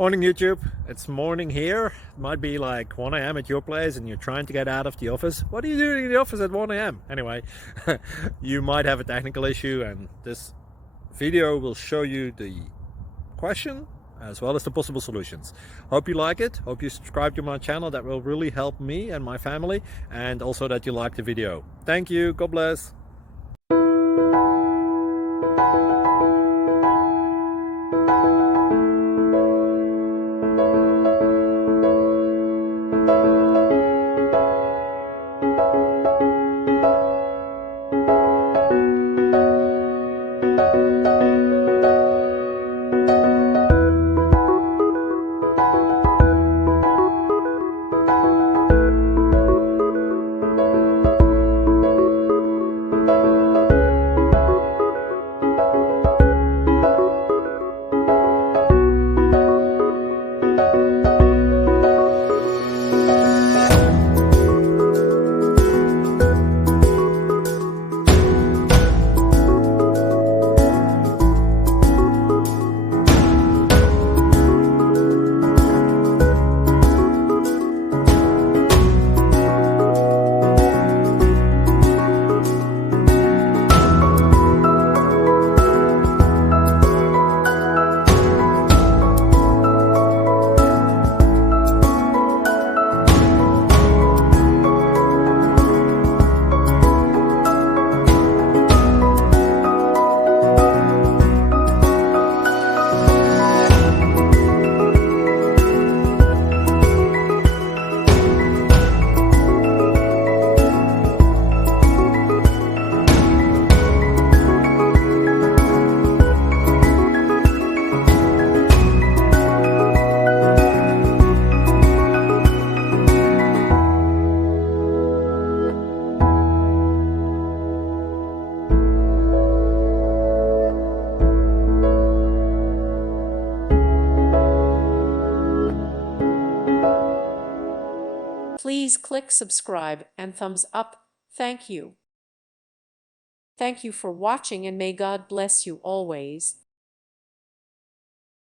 Morning YouTube, it's morning here. It might be like 1 a.m. at your place and you're trying to get out of the office. What are you doing in the office at 1 a.m.? Anyway, you might have a technical issue and this video will show you the question as well as the possible solutions. Hope you like it, hope you subscribe to my channel. That will really help me and my family, and also that you like the video. Thank you, God bless. Please click subscribe and thumbs up. Thank you. Thank you for watching and may God bless you always.